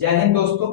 जय हिंद दोस्तों।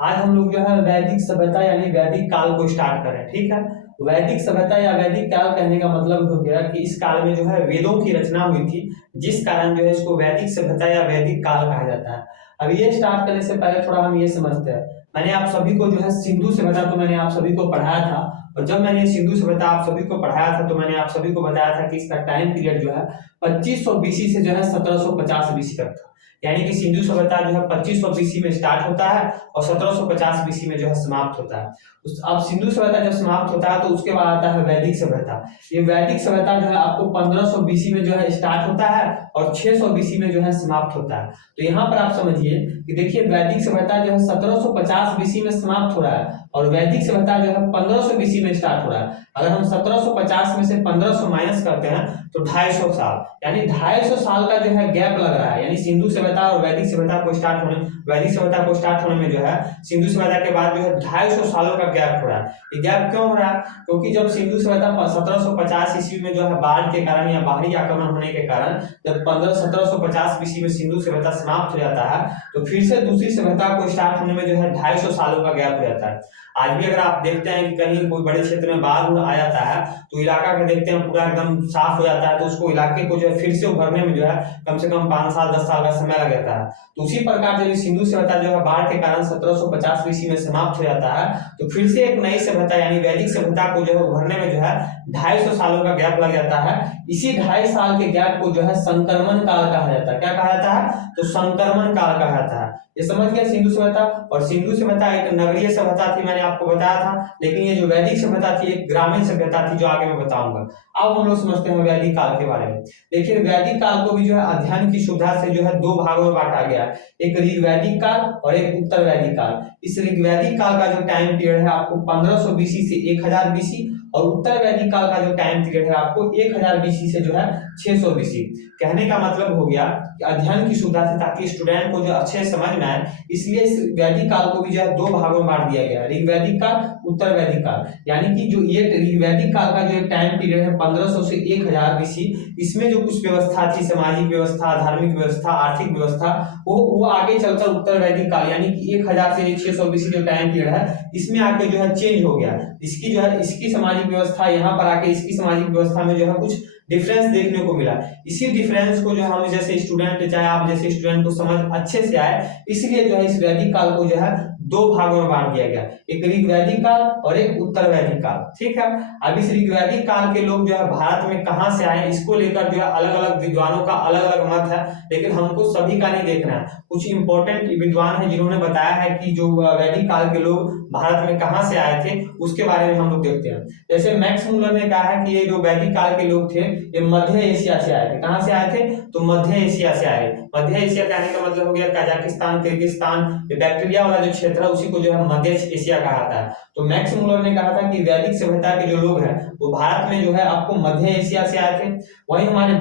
आज हम लोग जो है वैदिक सभ्यता यानी वैदिक काल को स्टार्ट करें। ठीक है। वैदिक सभ्यता या वैदिक काल कहने का मतलब हो गया कि इस काल में जो है वेदों की रचना हुई थी, जिस कारण जो है इसको वैदिक सभ्यता या वैदिक काल कहा जाता है। अब ये स्टार्ट करने से पहले थोड़ा हम ये समझते हैं। मैंने आप सभी को जो है सिंधु सभ्यता तो मैंने आप सभी को पढ़ाया था, और जब मैंने सिंधु सभ्यता आप सभी को पढ़ाया था तो मैंने आप सभी को बताया था कि इसका टाइम पीरियड जो है 2500 बीसी से जो है 1750 बीसी तक था। यानी कि सिंधु सभ्यता जो है 2500 बीसी में स्टार्ट होता है और 1750 बीसी में जो है समाप्त होता है। अब सिंधु सभ्यता जब समाप्त होता है तो उसके बाद आता है वैदिक सभ्यता। ये वैदिक सभ्यता जो है आपको 1500 बीसी में जो है स्टार्ट होता है और 600 बीसी में जो है समाप्त होता है। तो यहाँ पर आप समझिए कि देखिए वैदिक सभ्यता जो है 1750 बीसी में समाप्त हो रहा है और वैदिक सभ्यता जो है 1500 बीसी में स्टार्ट हो रहा है। अगर हम 1750 में से 1500 माइनस करते हैं तो 250 साल, यानी 250 साल का जो है गैप लग रहा है। यानी सिंधु सभ्यता और वैदिक सभ्यता को स्टार्ट होने में जो है सिंधु सभ्यता के बाद जो है 250 सालों का गैप हो रहा है। ये गैप क्यों हो रहा है? क्योंकि जब सिंधु सभ्यता 1750 ईस्वी में जो है बाढ़ के कारण या बाहरी आक्रमण होने के कारण जब 1750 ईस्वी में सिंधु सभ्यता समाप्त हो जाता है तो फिर से दूसरी सभ्यता को स्टार्ट होने में जो है 250 सालों का गैप हो जाता है। आज भी अगर आप देखते हैं कि कहीं कोई बड़े क्षेत्र में बाढ़ आ जाता है तो इलाका को देखते हैं पूरा एकदम साफ हो जाता है, तो उसको इलाके को जो है फिर से उभरने में जो है कम से कम 5 साल 10 साल का समय लग जाता है। तो उसी प्रकार जब सिंधु सभ्यता जो है बाढ़ के कारण 1750 ईस्वी में समाप्त हो जाता है तो फिर से एक नई सभ्यता यानी वैदिक सभ्यता को जो है उभरने में जो है 250 सालों का गैप लग जाता है। इसी 2.5 साल के गैप को जो है संक्रमण काल कहा जाता है। क्या कहा जाता है? तो संक्रमण काल कहा जाता है। ये समझ गया सिंधु सभ्यता। और सिंधु सभ्यता एक नगरीय सभ्यता थी, मैंने आपको बताया था, लेकिन ये जो वैदिक सभ्यता थी एक ग्रामीण सभ्यता थी, जो आगे मैं बताऊंगा। अब हम लोग समझते हैं वैदिक काल के बारे में। देखिए वैदिक काल को भी जो है अध्ययन की सुविधा से जो है 2 भागों में बांटा गया है, एक ऋग्वैदिक काल और एक उत्तर वैदिक काल। इस ऋग्वैदिक काल का जो टाइम पीरियड है आपको 1500 बीसी से 1000 बीसी, और उत्तर वैदिक काल का जो टाइम पीरियड है आपको 1000 बीसी से जो है 600 बीसी। कहने का मतलब हो गया कि अध्ययन की सुविधा से ताकि स्टूडेंट को जो अच्छे समझ में आए, इसलिए इस वैदिक काल को भी जो है 2 भागों में बांट दिया गया है, ऋग्वैदिक काल उत्तर वैदिक काल। यानी कि जो ये ऋग्वैदिक काल का जो टाइम पीरियड है 1500 से 1000 बीसी, इसमें जो कुछ व्यवस्था थी, सामाजिक व्यवस्था, धार्मिक व्यवस्था, आर्थिक व्यवस्था, वो आगे चलकर उत्तर वैदिक काल यानी कि 1000 से 600 बीसी जो टाइम पीरियड है इसमें आके जो है चेंज हो गया। इसकी जो है इसकी सामाजिक व्यवस्था यहाँ पर आके इसकी सामाजिक व्यवस्था में जो है कुछ डिफरेंस देखने को मिला। इसी डिफरेंस को जो हम जैसे स्टूडेंट, चाहे आप जैसे स्टूडेंट को समझ अच्छे से आए, इसलिए जो है इस वैदिक काल को जो है 2 भागों में बांट दिया गया, एक ऋग्वैदिक काल और एक उत्तर वैदिक काल। ठीक है। अब इस ऋग्वैदिक काल के लोग जो है भारत में कहां से आए, इसको लेकर जो है अलग अलग विद्वानों का अलग अलग मत है, लेकिन हमको सभी का नहीं देखना है। कुछ इंपॉर्टेंट विद्वान है जिन्होंने बताया है कि जो वैदिक काल के लोग भारत में कहां से आए थे उसके बारे में हम लोग देखते हैं। जैसे मैक्स मुलर ने कहा है कि ये जो वैदिक काल के लोग थे ये मध्य एशिया से आए थे। कहां से आए थे? तो मध्य एशिया से आए। मध्य एशिया कहने का मतलब हो गया कजाकिस्तान, किर्गिस्तान, बैक्टीरिया वाला जो क्षेत्र है उसी को जो है मध्य एशिया कहा जाता है। तो मैक्स मुलर ने कहा था कि वैदिक सभ्यता के जो लोग हैं वो भारत में जो है आपको मध्य एशिया से आए थे। वहीं हमारे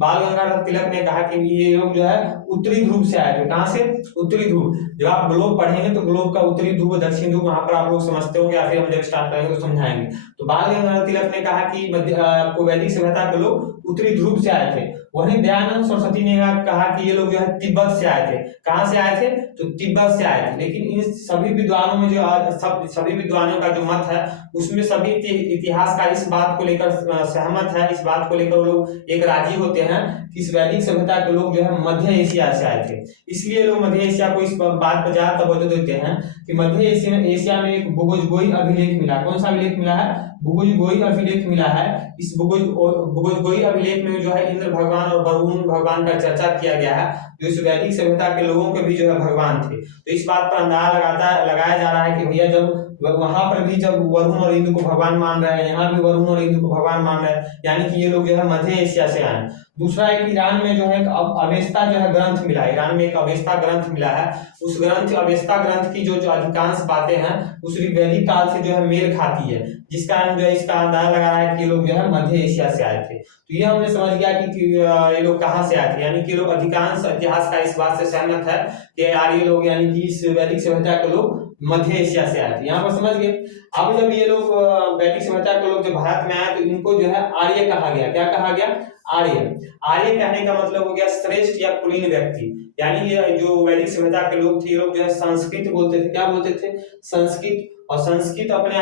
बाल गंगाधर तिलक ने कहा कि ये लोग जो है उत्तरी ध्रुव से आए थे। कहां से? उत्तरी ध्रुव। जब आप ग्लोब पढ़ेंगे तो ग्लोब का उत्तरी ध्रुव, दक्षिण ध्रुव वहां पर आप लोग समझते होंगे, या फिर हम जब स्टार्ट करेंगे तो समझाएंगे। तो बाल गंगाधर तिलक ने कहा कि आपको वैदिक सभ्यता के लोग उत्तरी ध्रुव से आए थे। वहीं दयानंद सरस्वती ने कहा कि ये लोग जो है तिब्बत से आए थे। कहां से आए थे? तो तिब्बत से आए थे। लेकिन इन सभी विद्वानों में जो सभी विद्वानों का जो मत है उसमें सभी इतिहासकार इस बात को लेकर सहमत है, इस बात को लेकर लोग एक राजी होते हैं कि इस वैदिक सभ्यता के लोग जो है मध्य एशिया से आए थे। इसलिए लोग मध्य एशिया को इस बात पर ज्यादा तवज्जो देते हैं कि मध्य एशिया में एक बुगोजगोई अभिलेख मिला। कौन सा अभिलेख मिला है? बुगोजगोई अभिलेख मिला है। इस बुगोजगोई अभिलेख में जो है इंद्र भगवान और वरुण भगवान का चर्चा किया गया है, जो इस वैदिक सभ्यता के लोगों के भी जो है भगवान थे। तो इस बात पर अंदाजा लगाया जा रहा है कि भैया जब वहां पर भी जब वरुण और इंद्र को भगवान मान रहे हैं, यहाँ भी वरुण और इंद्र को भगवान मान रहे हैं, यानी कि ये लोग जो है मध्य एशिया से आए। दूसरा एक ईरान में जो है अवेस्ता जो है ग्रंथ मिला है। ईरान में एक अवेस्ता ग्रंथ मिला है। उस अवेस्ता ग्रंथ की जो अधिकांश बातें हैं उस वैदिक काल से जो है मेल खाती है, जिस कारण जो है इसका अंदाजा लगा रहा है कि ये लोग जो है मध्य एशिया से आए थे। तो ये हमने समझ गया कि ये लोग कहां से आए थे, यानी कि लोग अधिकांश इतिहास का इस बात से सहमत है कि यार ये लोग यानी कि इस वैदिक सभ्यता के लोग मध्य एशिया से आए थे। यहाँ पर समझ गए। अब जब ये लोग वैदिक सभ्यता के लोग जब भारत में आए तो इनको जो है आर्य कहा गया। क्या कहा गया? आर्य। आर्य कहने का मतलब हो गया श्रेष्ठ या कुलीन व्यक्ति। यानी ये जो वैदिक सभ्यता के लोग थे, ये लोग जो है संस्कृत बोलते थे। क्या बोलते थे? संस्कृत। और संस्कृत अपने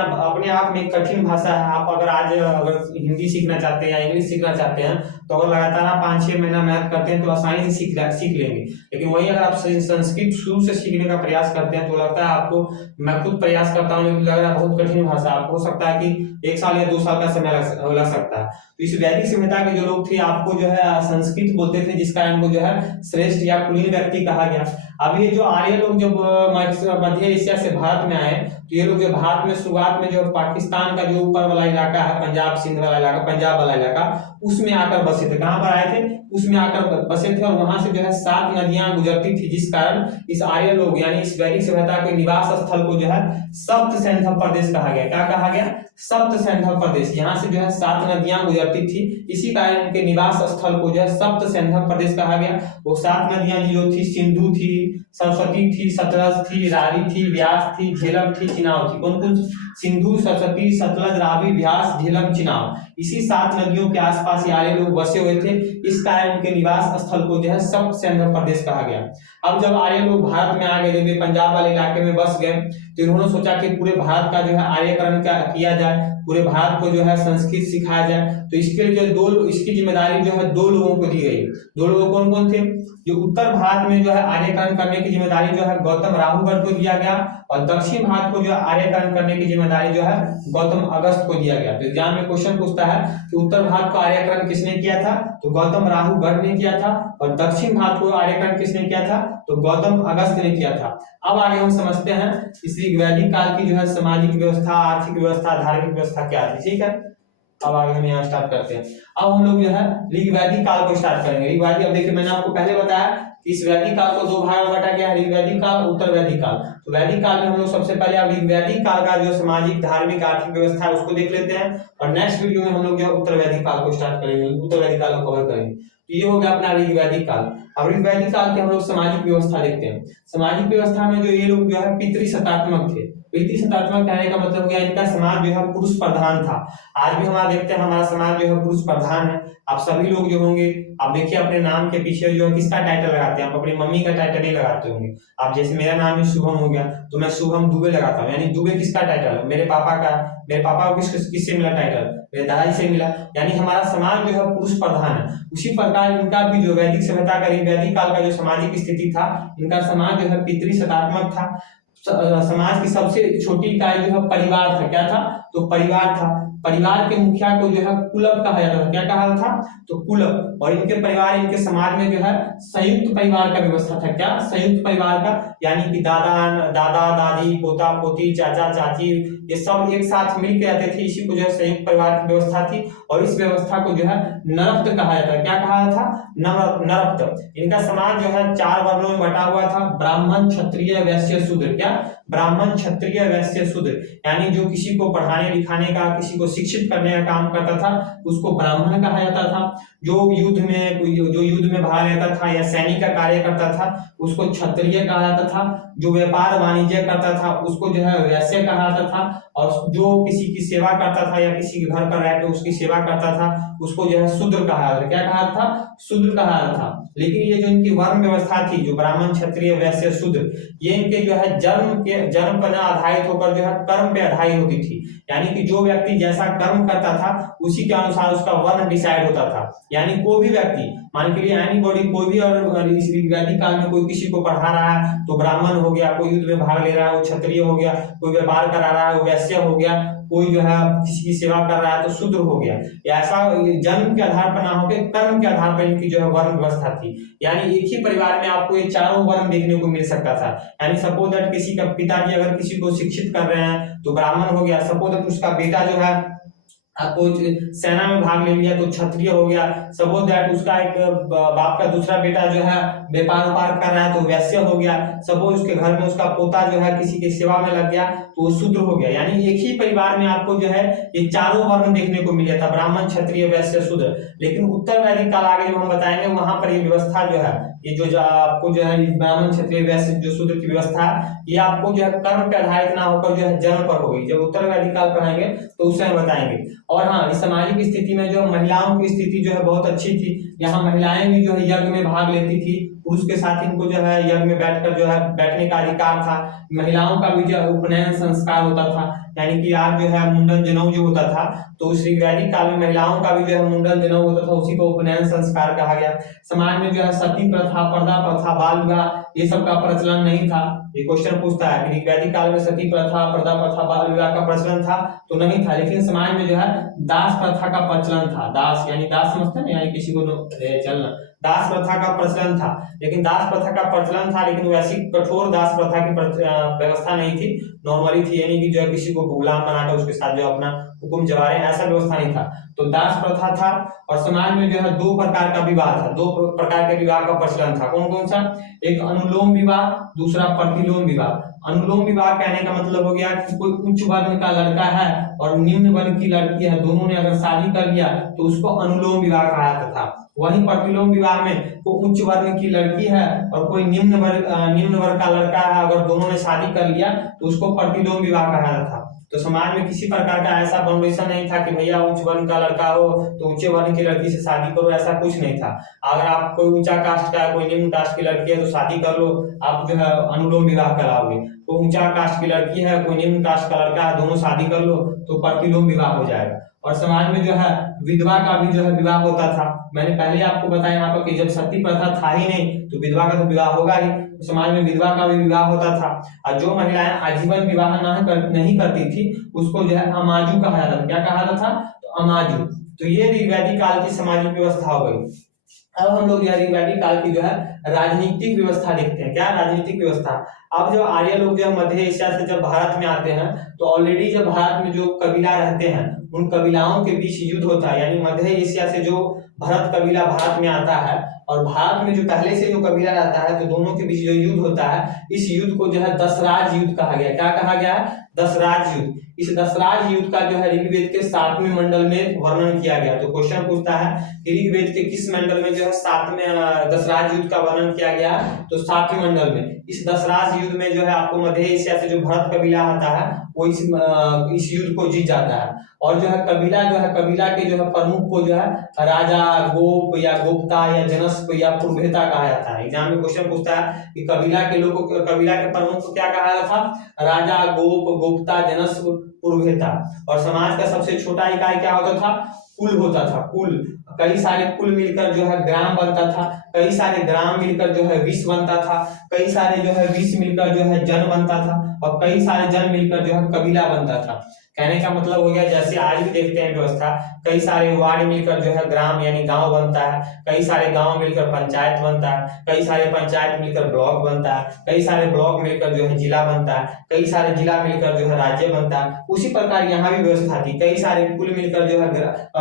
आप में एक कठिन भाषा है। आप अगर हिंदी सीखना चाहते हैं या इंग्लिश सीखना चाहते हैं तो अगर लगातार आप 5-6 महीना मेहनत करते हैं तो आसानी से सीख लेंगे। लेकिन वही अगर आप संस्कृत शुरू से सीखने का प्रयास करते हैं तो लगता है आपको, मैं खुद प्रयास करता हूँ लेकिन लग रहा है बहुत कठिन भाषा, आपको हो सकता है कि 1 साल या 2 साल का समय लग सकता है। तो इस वैदिक सभ्यता के जो लोग थे आपको जो है संस्कृत बोलते थे, जिस कारण को जो है श्रेष्ठ या कुलीन व्यक्ति कहा गया। अब ये जो आर्य लोग जब मध्य एशिया से भारत में आए तो ये लोग जो भारत में शुरुआत में जो पाकिस्तान का जो ऊपर वाला इलाका है, पंजाब सिंध वाला इलाका, पंजाब वाला इलाका, उसमें आकर बसे थे। कहां पर आए थे? उसमें आकर बसे थे और वहां से जो है 7 नदियां गुजरती थी, जिस कारण इस आर्य लोग यानी इस वैदिक सभ्यता के निवास स्थल को जो है सप्त सैंधव प्रदेश कहा गया। क्या कहा गया? सप्त सैंधव प्रदेश। यहाँ से जो है 7 नदियां गुजरती थी, इसी कारण इनके निवास स्थल को जो है सप्त सैंधव प्रदेश कहा गया। वो 7 नदियां जो थी, सिंधु थी, सरस्वती थी, सतलज थी, रावी थी, व्यास थी, झेलम थी, चिनाब थी। कौन कौन? सिंधु, सरस्वती, सतलज, रावी, व्यास, झेलम, चिनाब। इसी 7 नदियों के आसपास आर्य लोग बसे हुए थे, इस कारण इनके निवास स्थल को जो है सप्त सैंधव प्रदेश कहा गया। अब जब आर्य लोग भारत में आ गए, जब ये पंजाब वाले इलाके में बस गए तो इन्होंने सोचा कि पूरे भारत का जो है आर्यकरण किया जाए, पूरे भारत को जो है संस्कृत सिखाया जाए। तो इसके लिए इसकी जिम्मेदारी जो है 2 लोगों को दी गई। 2 लोग कौन कौन थे? जो उत्तर भारत में जो है आर्यकरण करने की जिम्मेदारी जो है गौतम राहुगढ़ को दिया गया और दक्षिण भारत को जो है आर्यकरण करने की जिम्मेदारी जो है गौतम अगस्त को दिया गया। तो एग्जाम में क्वेश्चन पूछता है कि उत्तर भारत को आर्यकरण किसने किया था? तो गौतम राहुगढ़ ने किया था। और दक्षिण भारत को आर्यकरण किसने किया था? तो गौतम अगस्त ने किया था। अब आगे हम समझते हैं इस वैदिक काल की जो है सामाजिक व्यवस्था, आर्थिक व्यवस्था, धार्मिक व्यवस्था क्या थी। ठीक है, अब आगे हम यहाँ स्टार्ट करते हैं। अब हम लोग जो है ऋग्वैदिक काल को स्टार्ट करेंगे। ऋग्वैदिक, अब देखिए मैंने आपको पहले बताया कि इस वैदिक काल को 2 भाग में बांटा गया है, ऋग्वैदिक काल, उत्तर वैदिक काल। तो वैदिक काल में हम लोग सबसे पहले अब ऋग्वैदिक काल का जो सामाजिक, धार्मिक, आर्थिक व्यवस्था है उसको देख लेते हैं और नेक्स्ट वीडियो में हम लोग जो उत्तर वैदिक काल को स्टार्ट करेंगे, उत्तर वैदिक काल को कवर करेंगे। तो ये हो गया अपना ऋग्वैदिक काल। अब ऋग्वैदिक काल के हम लोग सामाजिक व्यवस्था देखते हैं। सामाजिक व्यवस्था में जो ये लोग जो है पितृसत्तात्मक थे। पितृसत्तात्मक कहने का मतलब हो गया इनका समाज जो है पुरुष प्रधान था। आज भी हमारा देखते हैं हमारा समाज जो है पुरुष प्रधान है। आप सभी लोग जो होंगे, आप देखिए अपने नाम के पीछे जो है किसका टाइटल लगाते हैं? आप अपनी मम्मी का टाइटल नहीं लगाते होंगे। आप जैसे मेरा नाम ही शुभम हो गया तो मैं शुभम दुबे लगाता हूँ, यानी दुबे किसका टाइटल है? मेरे पापा का। मेरे पापा को किससे मिला टाइटल? मेरे दादाजी से मिला। यानी हमारा समाज जो है पुरुष प्रधान है। उसी प्रकार इनका भी जो वैदिक सभ्यता का, वैदिक काल का जो सामाजिक स्थिति था, इनका समाज जो है पितृसत्तात्मक था। समाज की सबसे छोटी इकाई जो है परिवार था। क्या था? तो परिवार था। परिवार के मुखिया को जो है कुलप कहा जाता था। क्या कहा था? तो कुलप। और इनके परिवार, इनके समाज में जो है संयुक्त परिवार का व्यवस्था था। क्या? संयुक्त परिवार का, यानी कि दादा दादी, पोता पोती, चाचा चाची, ये सब एक साथ मिल के रहते थे। इसी को जो है संयुक्त परिवार की व्यवस्था थी। और इस व्यवस्था को जो है नरप्त कहा जाता है। क्या कहा था? नरप्त। इनका समाज जो है 4 वर्णों में बटा हुआ था, ब्राह्मण, क्षत्रिय, वैश्य, शूद्र। क्या? ब्राह्मण, क्षत्रिय, वैश्य, शूद्र। यानी जो किसी को पढ़ाने लिखाने का, किसी को शिक्षित करने का काम करता था उसको ब्राह्मण कहा जाता था। जो युद्ध में भाग लेता था या सैनिक का कार्य करता था उसको क्षत्रिय कहा जाता था। जो व्यापार वाणिज्य करता था उसको जो है वैश्य कहा जाता था। और जो किसी की सेवा करता था या किसी के घर पर रहकर उसकी सेवा करता था उसको जो है शूद्र कहा जाता था। क्या कहा था? शूद्र कहा जाता था। लेकिन ये जो इनकी वर्ण व्यवस्था थी, जो ब्राह्मण, क्षत्रिय, वैश्य, शूद्र, ये इनके जो है जन्म पर आधारित होकर जो है कर्म पे आधारित होती थी। यानी कि जो व्यक्ति जैसा कर्म करता था उसी के अनुसार उसका वर्ण डिसाइड होता था। यानी कोई भी व्यक्ति, मान के लिए एनीबॉडी, कोई भी, और इस वैदिक काल में कोई किसी को पढ़ा रहा है तो ब्राह्मण हो गया, कोई युद्ध में भाग ले रहा है वो क्षत्रिय हो गया, कोई व्यापार करा रहा है वो वैश्य हो गया, कोई जो है किसी की सेवा कर रहा है तो शूद्र हो गया। ऐसा जन्म के आधार पर ना होकर कर्म के आधार पर इनकी जो है वर्ण व्यवस्था थी। यानी एक ही परिवार में आपको ये चारों वर्ण देखने को मिल सकता था। यानी सपोज दैट किसी का पिताजी अगर किसी को शिक्षित कर रहे हैं तो ब्राह्मण हो गया। सपोज दैट उसका बेटा जो है आपको सेना में भाग ले लिया तो क्षत्रिय हो गया। सपोज दैट उसका एक बाप का दूसरा बेटा जो है व्यापार कर रहा है तो वैश्य हो गया। सपोज उसके घर में उसका पोता जो है किसी की सेवा में लग गया तो वो शूद्र हो गया। यानी एक ही परिवार में आपको जो है ये चारों वर्ण देखने को मिल जाता, ब्राह्मण, क्षत्रिय, वैश्य, शूद्र। लेकिन उत्तर वैदिक काल आगे जब हम बताएंगे वहां पर ये व्यवस्था जो है, ये जो आपको जो है ब्राह्मण, क्षत्रिय, वैश्य, जो शूद्र की व्यवस्था, ये आपको जो है कर्म पे आधारित ना होकर जो है जन्म पर होगी। जब उत्तर वैदिक काल पढ़ाएंगे तो उस समय बताएंगे। और हाँ, इस सामाजिक स्थिति में जो महिलाओं की स्थिति जो है बहुत अच्छी थी। यहाँ महिलाएं भी जो है यज्ञ में भाग लेती थी, पुरुष के साथ इनको जो है यज्ञ में बैठकर जो है बैठने का अधिकार था। महिलाओं का भी जो है उपनयन संस्कार होता था, यानी कि आज जो है मुंडन जनेऊ जो होता था, तो उस वैदिक काल में महिलाओं का भी जो है मुंडन जनेऊ होता था, उसी को उपनयन संस्कार कहा गया। समाज में जो है सती प्रथा, पर्दा प्रथा, बाल विवाह ये सब का प्रचलन नहीं था। ये क्वेश्चन पूछता है कि वैदिक काल में सती प्रथा, पर्दा प्रथा, बाल विवाह का प्रचलन था तो नहीं था, लेकिन समाज में जो है दास प्रथा का प्रचलन था। दास यानी दास समझते हैं, यानी किसी को चलना, दास प्रथा का प्रचलन था। लेकिन दास प्रथा का प्रचलन था, लेकिन वैसी कठोर दास प्रथा की व्यवस्था नहीं थी, नॉर्मली थी, यानी कि जो है किसी को गुलाम बनाकर उसके साथ जो अपना हुक्म जमा रहे हैं, ऐसा व्यवस्था नहीं था। तो दास प्रथा था। और समाज में जो है दो प्रकार का विवाह था, दो प्रकार के विवाह का प्रचलन था। कौन कौन सा? एक अनुलोम विवाह, दूसरा प्रतिलोम विवाह। अनुलोम विवाह कहने का मतलब हो गया कि कोई उच्च वर्ग का लड़का है और निम्न वर्ग की लड़की है, दोनों ने अगर शादी कर लिया तो उसको अनुलोम विवाह कहा जाता था। वहीं प्रतिलोम विवाह में कोई उच्च वर्ग की लड़की है और कोई निम्न वर्ग का लड़का है, अगर दोनों ने शादी कर लिया तो उसको प्रतिलोम विवाह कहा जाता था। तो समाज में किसी प्रकार का ऐसा बाउंडेशन नहीं था कि भैया उच्च वर्ण का लड़का हो तो ऊंचे वर्ण की लड़की से शादी करो, ऐसा कुछ नहीं था। अगर आप कोई ऊंचा कास्ट का है, कोई निम्न कास्ट की लड़की है तो शादी कर लो, आप जो है अनुलोम विवाह कराओगे। तो ऊंचा कास्ट की लड़की है, कोई निम्न कास्ट का लड़का है, दोनों शादी कर लो तो प्रतिलोम विवाह हो जाएगा। और समाज में जो है विधवा का भी जो है विवाह होता था। मैंने पहले आपको बताया यहाँ पर कि जब सती प्रथा था ही नहीं तो विधवा का तो विवाह होगा ही, तो समाज में विधवा का भी विवाह होता था। और जो महिलाएं आजीवन विवाह नहीं करती थी उसको जो है अमाजू कहा जाता था। क्या कहा जाता था? तो अमाजू। तो ये वैदिक काल की सामाजिक व्यवस्था हो गई। अब हम लोग वैदिक काल की जो है राजनीतिक व्यवस्था देखते हैं। क्या राजनीतिक व्यवस्था? अब जब आर्य लोग जो मध्य एशिया से जब भारत में आते हैं तो ऑलरेडी जब भारत में जो कबीला रहते हैं उन कबीलाओं के बीच युद्ध होता है, यानी मध्य एशिया से जो भरत कबीला भारत में आता है और भारत में जो पहले से जो कबीला रहता है, तो दोनों के बीच जो युद्ध होता है, इस युद्ध को जो है दशराज युद्ध कहा गया। क्या कहा गया है? दशराज युद्ध। इस दशराज युद्ध का जो है ऋग्वेद के 7वें मंडल में वर्णन किया गया। तो क्वेश्चन पूछता है कि ऋग्वेद के किस मंडल में जो है 7वें दशराज युद्ध का वर्णन किया गया? तो 7वें मंडल में। इस दशराज युद्ध में जो है आपको मध्य एशिया से जो भरत कबीला आता है वो इस युद्ध को जीत जाता है। और जो है कबीला के जो है प्रमुख को जो है राजा गोप या गोप्ता या जनस्प या पुरोहिता कहा जाता है। एग्जाम में क्वेश्चन पूछता है कि कबीला के प्रमुख को क्या कहा जाता था? राजा, गोप, गोप्ता, जनस्प, पुरोहिता। और समाज का सबसे छोटा इकाई क्या होता था? कुल होता था। कुल, कई सारे कुल मिलकर जो है ग्राम बनता था, कई सारे ग्राम मिलकर जो है विश्व बनता था, कई सारे जो है विश्व मिलकर जो है जन बनता था, और कई सारे जन मिलकर जो है कबीला बनता था। कहने का मतलब हो गया जैसे आज भी देखते हैं व्यवस्था, कई सारे वार्ड मिलकर जो है ग्राम यानी गांव बनता है, कई सारे गांव मिलकर पंचायत बनता है, कई सारे पंचायत मिलकर ब्लॉक बनता है, कई सारे ब्लॉक मिलकर जो है जिला बनता है, कई सारे जिला मिलकर जो है राज्य बनता है। उसी प्रकार यहाँ भी व्यवस्था थी, कई सारे कुल मिलकर जो है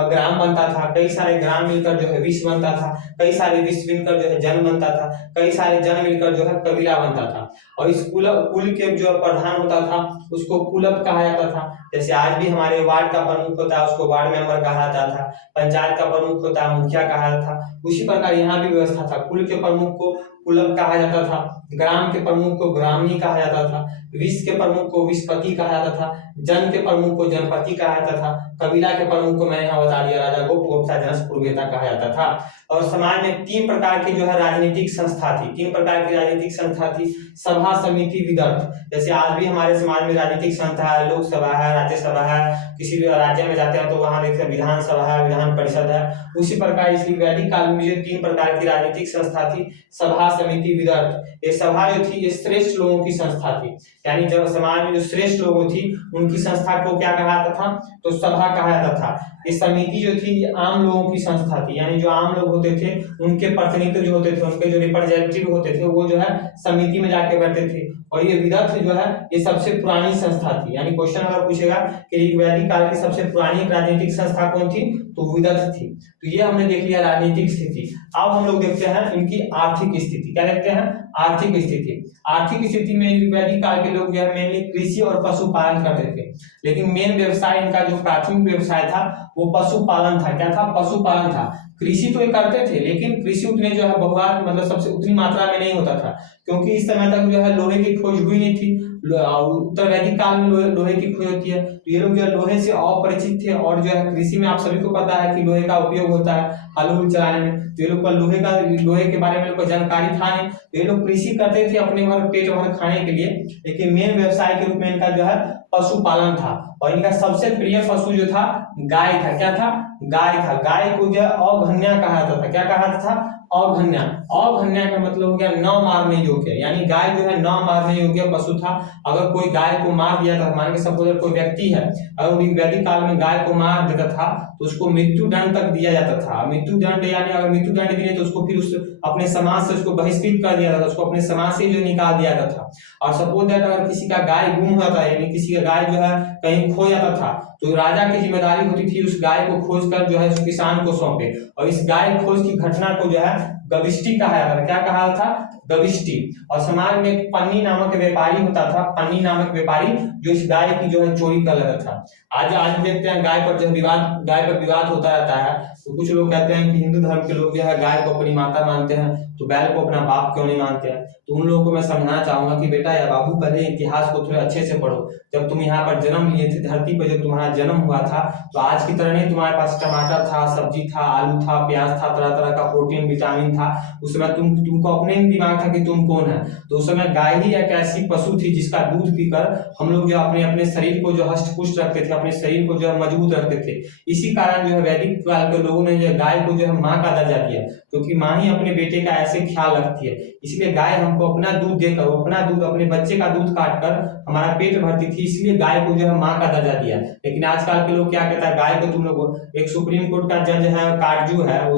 ग्राम बनता था, कई सारे ग्राम मिलकर जो है विश्व बनता था, कई सारे विश्व मिलकर जो है जन बनता था, कई सारे जन मिलकर जो है कबीला बनता था। और इस कुल के जो प्रधान होता था उसको कुलप कहा जाता था। जैसे आज भी हमारे वार्ड का प्रमुख होता है उसको वार्ड मेंबर कहा जाता था, पंचायत का प्रमुख होता है मुखिया कहा जाता था। उसी प्रकार यहाँ भी व्यवस्था था, कुल के प्रमुख को कुलप कहा जाता था, ग्राम के प्रमुख को ग्रामणी कहा जाता था, विश्व के प्रमुख को विश्वपति कहा जाता था, जन के प्रमुख को जनपति कहा जाता था, कबीला के प्रमुख को मैंने यहाँ बता दिया राजा, गोप, गोप्ता, जनस्प, पुरोहिता कहा जाता था। और समाज में 3 प्रकार की जो है राजनीतिक संस्था थी। 3 प्रकार की राजनीतिक संस्था थी, सभा, समिति, विदर्भ। जैसे आज भी हमारे समाज में राजनीतिक संस्था है, लोकसभा है, राज्यसभा है, किसी भी राज्य में जाते हैं तो वहां देखते हैं विधानसभा है, विधान परिषद है। उसी प्रकार इसलिए वैदिक काल में जो 3 प्रकार की राजनीतिक संस्था थी, सभा, समिति, विदर्भ। ये सभा जो थी ये श्रेष्ठ लोगों की संस्था थी, यानी जब समाज में जो श्रेष्ठ लोग थी उनकी संस्था को क्या कहा जाता था? तो सभा कहा जाता था। ये समिति जो थी आम लोगों की संस्था थी, यानी जो आम लोग होते थे उनके प्रतिनिधि जो होते थे, उनके जो रिप्रेजेंटेटिव होते थे वो जो है समिति में जाके बैठते थे। और ये विदर्भ जो है ये सबसे पुरानी संस्था थी, यानी क्वेश्चन अगर पूछेगा कि वैदिक काल की सबसे पुरानी राजनीतिक संस्था कौन थी तो विदर्भ थी। तो ये हमने देख लिया राजनीतिक स्थिति। अब हम लोग देखते हैं इनकी आर्थिक स्थिति। क्या देखते हैं? आर्थिक स्थिति। आर्थिक स्थिति में वैदिक काल के लोग जो है मेनली कृषि और पशुपालन करते थे, लेकिन मेन व्यवसाय इनका जो प्राथमिक व्यवसाय था वो पशुपालन था। क्या था? पशुपालन था। कृषि तो ये करते थे, लेकिन कृषि उतने जो है बहुआत मतलब सबसे उतनी मात्रा में नहीं होता था, क्योंकि इस समय तक जो है लोहे की खोज हुई नहीं थी। उत्तर वैदिक काल में लोहे की खोज होती है, तो ये लोग जो है लोहे से अपरिचित थे। और जो है कृषि में आप सभी को पता है कि लोहे का उपयोग होता है हल हुल चलाने में, तो ये लोग का लोहे के बारे में लोग को जानकारी था नहीं, तो ये लोग कृषि करते थे अपने भर पेट भर खाने के लिए, लेकिन मेन व्यवसाय के रूप में इनका जो है पशुपालन था। और इनका सबसे प्रिय पशु जो था गाय था। क्या था? गाय था। गाय को जो है अघन्या कहा जाता था। क्या कहा जाता था? अघन्या। अघन्या का मतलब हो गया न मारने योग्य, यानी गाय जो है न मारने योग्य पशु था। अगर कोई गाय को मार दिया था, मान के सपोज कोई व्यक्ति है, अगर वैदिक काल में गाय को मार देता था तो उसको मृत्यु दंड तक दिया जाता था। मृत्यु दंड यानी अगर मृत्यु दंड दिए तो उसको फिर उस अपने समाज से उसको बहिष्कृत कर दिया जाता था, उसको अपने समाज से जो निकाल दिया जाता था। और सपोज दैट अगर किसी का गाय गुम हुआ था, यानी किसी का गाय जो है कहीं खो जाता था, तो राजा की जिम्मेदारी होती थी उस गाय को खोज कर जो है उस किसान को सौंपे। और इस गाय खोज की घटना को जो है गविष्टि कहा जाता था। क्या कहा था? गविष्टि। और समाज में एक पन्नी नामक व्यापारी होता था, पन्नी नामक व्यापारी, जो इस गाय की जो है चोरी कर लेता था। आज देखते हैं गाय पर विवाद होता रहता है। तो कुछ लोग कहते हैं कि हिंदू धर्म के लोग जो है गाय को अपनी माता मानते हैं, तो बैल को अपना बाप क्यों नहीं मानते हैं? तो उन लोगों को मैं समझाना चाहूंगा कि बेटा या बाबू, पहले इतिहास को थोड़े अच्छे से पढ़ो। जब तुम यहाँ पर जन्म लिए थे, धरती पर जब तुम्हारा जन्म हुआ था, तो आज की तरह नहीं तुम्हारे पास टमाटर था, सब्जी था, आलू था, प्याज था, तरह तरह का प्रोटीन विटामिन था। उस समय तुमको अपने ही दिमाग था कि तुम कौन है। तो उस समय गाय ही एक ऐसी पशु थी जिसका दूध पीकर हम लोग जो अपने अपने शरीर को जो हष्ट पुष्ट रखते थे, अपने शरीर को जो है मजबूत रखते थे। इसी कारण जो है वैदिक काल के लोगों ने जो गाय को जो है माँ का दर्जा दिया, क्योंकि माँ ही अपने बेटे का ऐसे ख्याल रखती है। इसलिए गाय हमको अपना दूध देकर, अपना दूध अपने बच्चे का दूध काट कर हमारा पेट भरती थी, इसलिए गाय को जो है माँ का दर्जा दिया। लेकिन आजकल के लोग क्या कहता है, गाय को तुम लोग, एक सुप्रीम कोर्ट का जज है काटजू है, वो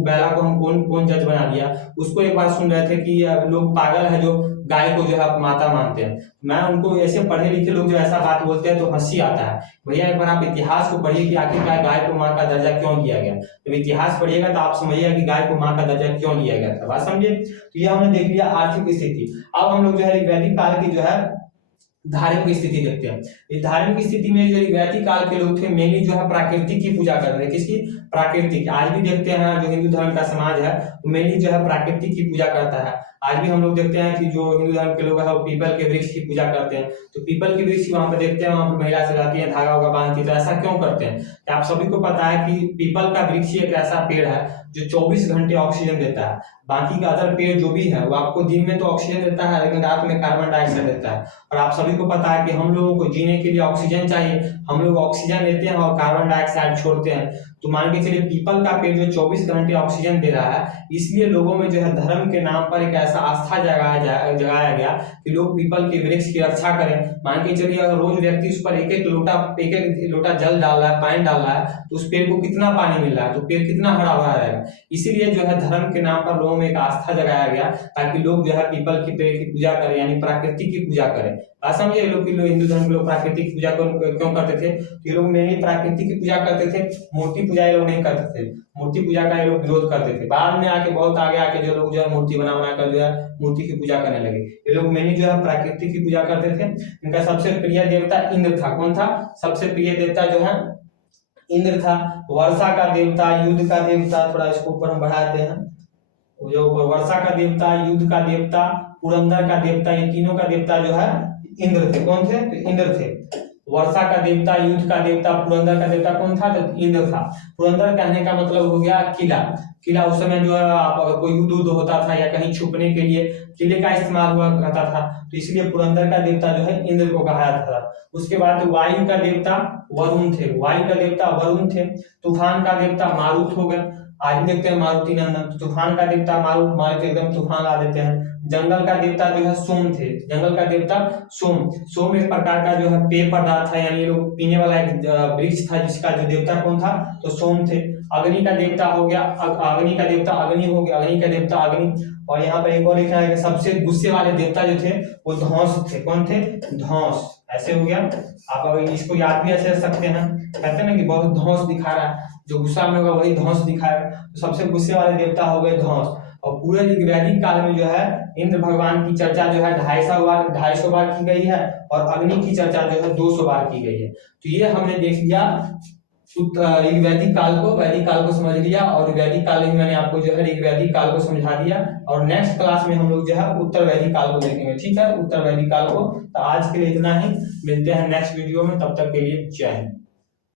बैला को हम कौन जज बना दिया, उसको एक बार सुन रहे थे कि लोग पागल है जो गाय को जो है माता मानते हैं। मैं उनको ऐसे पढ़े लिखे लोग जो ऐसा बात बोलते हैं तो हंसी आता है। भैया एक बार आप इतिहास को पढ़िए कि आखिरकार गाय को माँ का दर्जा क्यों दिया गया। जब इतिहास पढ़िएगा तो आप समझिएगा कि गाय को माँ का दर्जा क्यों दिया गया था। बात समझिए। तो ये हमने देख लिया आर्थिक स्थिति। अब हम लोग जो है वैदिक काल की जो है धार्मिक स्थिति देखते हैं। इस धार्मिक स्थिति में जो वैदिक काल के लोग थे मेनली जो है प्राकृतिक की पूजा कर रहे थे। किसकी? प्राकृतिक। आज भी देखते हैं जो हिंदू धर्म का समाज है वो मेनली जो है प्राकृतिक की पूजा करता है। आज भी हम लोग देखते हैं कि जो हिंदू धर्म के लोग हैं वो पीपल के वृक्ष की पूजा करते हैं। तो पीपल के वृक्ष वहां पर देखते हैं, वहां पर महिला से जाती है, धागा वागा बांधती है। तो ऐसा क्यों करते हैं? कि आप सभी को पता है कि पीपल का वृक्ष एक ऐसा पेड़ है जो 24 घंटे ऑक्सीजन देता है। बाकी का अदर पेड़ जो भी है वो आपको दिन में तो ऑक्सीजन देता है, लेकिन रात में कार्बन डाइऑक्साइड देता है। और आप सभी को पता है कि हम लोगों को जीने के लिए ऑक्सीजन चाहिए, हम लोग ऑक्सीजन लेते हैं और कार्बन डाइऑक्साइड छोड़ते हैं। तो मान के चलिए पीपल का पेड़ जो 24 घंटे ऑक्सीजन दे रहा है, इसलिए लोगों में जो है धर्म के नाम पर एक ऐसा आस्था जगाया गया कि लोग पीपल के वृक्ष की रक्षा करें। मान के चलिए अगर रोज व्यक्ति उस पर एक एक लोटा जल डाल रहा है, पानी डाल रहा है, तो उस पेड़ को कितना पानी मिल रहा है, तो पेड़ कितना हरा भरा रहेगा। इसीलिए जो है धर्म के नाम पर लोगों में एक आस्था जगाया गया ताकि लोग जो है पीपल के पेड़ की पूजा करें, यानी प्रकृति की पूजा करें। बात समझे। लोग हिंदू धर्म के लोग प्राकृतिक पूजा क्यों करते थे? ये लोग मेनली प्राकृतिक की पूजा करते थे, मूर्ति पूजा ये लोग नहीं करते थे। मूर्ति पूजा का ये लोग विरोध करते थे। बाद में आके बहुत आगे आके जो लोग जो है मूर्ति बना कर जो है मूर्ति की पूजा करने लगे। ये लोग मेनली जो है प्राकृतिक की पूजा करते थे। इनका सबसे प्रिय देवता इंद्र था। कौन था? सबसे प्रिय देवता जो है इंद्र था। वर्षा का देवता, युद्ध का देवता, थोड़ा इसको ऊपर हम बढ़ाते हैं, जो वर्षा का देवता, युद्ध का देवता, पुरंदर का देवता, ये तीनों का देवता जो है इंद्र थे। कौन थे? तो इंद्र थे। वर्षा का देवता, युद्ध का देवता, पुरंदर का देवता कौन था? तो इंद्र था। पुरंदर कहने का मतलब हो गया किला। किला उस समय जो है आप अगर कोई युद्ध होता था या कहीं छुपने के लिए किले का इस्तेमाल हुआ करता था, तो इसलिए पुरंदर का देवता जो है इंद्र को कहा जाता था। उसके बाद वायु का देवता वरुण थे। वायु का देवता वरुण थे। तूफान का देवता मारुत हो गए। आज भी देखते हैं मारुति नंदन। तूफान का देवता मारुत, मारुत एकदम तूफान ला देते हैं। जंगल का देवता जो है सोम थे। जंगल का देवता सोम। सोम एक प्रकार का जो है पेय पदार्थ है, यानी लोग पीने वाला एक वृक्ष था जिसका जो देवता कौन था? तो सोम थे। अग्नि का देवता हो गया, अग्नि का देवता अग्नि हो गया, अग्नि का देवता अग्नि। और यहाँ पर एक और लिखा है कि सबसे गुस्से वाले देवता जो थे वो धौंस थे। कौन थे? धौंस। ऐसे हो गया। आप अगर इसको याद भी ऐसे रख सकते हैं, कहते हैं ना कि बहुत धौंस दिखा रहा है, जो गुस्सा में होगा वही धौंस दिखाएगा। तो सबसे गुस्से वाले देवता हो गए धौंस। और पूरे वैदिक काल में जो है इंद्र भगवान की चर्चा जो है 250 बार की गई है, और अग्नि की चर्चा जो है 200 बार की गई है। तो ये हमने देख लिया ऋग्वैदिक काल को, वैदिक काल को समझ लिया, और वैदिक काल में मैंने आपको जो है ऋग्वैदिक काल को समझा दिया। और नेक्स्ट क्लास में हम लोग जो है उत्तर वैदिक काल को देखेंगे, ठीक है, उत्तर वैदिक काल को। तो आज के लिए इतना ही, मिलते हैं नेक्स्ट वीडियो में, तब तक के लिए जय हिंद।